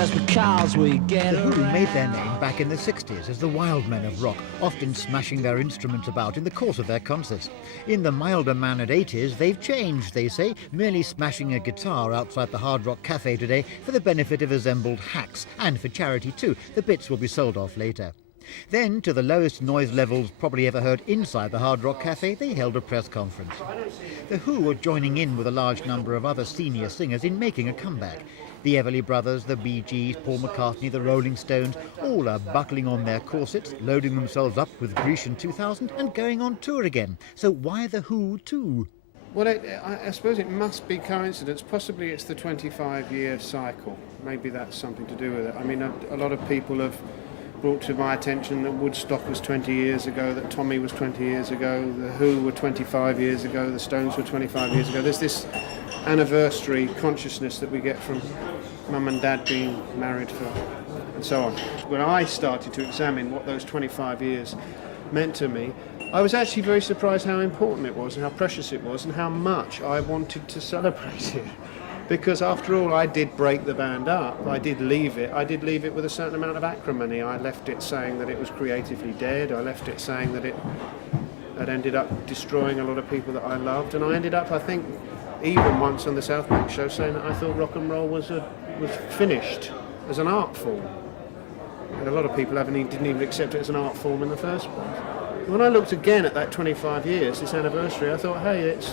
just because we get The Who around. made their name back in the 60s as the wild men of rock, often smashing their instruments about in the course of their concerts. In the milder-mannered 80s, they've changed, they say, merely smashing a guitar outside the Hard Rock Cafe today for the benefit of assembled hacks, and for charity too. The bits will be sold off later. Then, to the lowest noise levels probably ever heard inside the Hard Rock Cafe, they held a press conference. The Who are joining in with a large number of other senior singers in making a comeback. The Everly Brothers, the Bee Gees, Paul McCartney, the Rolling Stones, all are buckling on their corsets, loading themselves up with Grecian 2000 and going on tour again. So why the Who too? Well, I suppose it must be coincidence. Possibly it's the 25-year cycle. Maybe that's something to do with it. I mean, a lot of people have brought to my attention that Woodstock was 20 years ago, that Tommy was 20 years ago, the Who were 25 years ago, the Stones were 25 years ago. There's this anniversary consciousness that we get from Mum and Dad being married for, and so on. When I started to examine what those 25 years meant to me, I was actually very surprised how important it was and how precious it was and how much I wanted to celebrate it. Because after all, I did break the band up. I did leave it with a certain amount of acrimony. I left it saying that it was creatively dead. I left it saying that it had ended up destroying a lot of people that I loved. And I ended up, I think, even once on the South Bank show, saying that I thought rock and roll was finished as an art form. And a lot of people didn't even accept it as an art form in the first place. When I looked again at that 25 years, this anniversary, I thought, hey, it's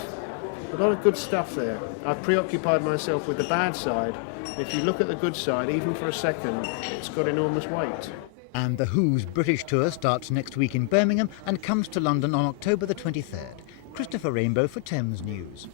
a lot of good stuff there. I've preoccupied myself with the bad side. If you look at the good side, even for a second, it's got enormous weight. And the Who's British tour starts next week in Birmingham and comes to London on October the 23rd. Christopher Rainbow for Thames News.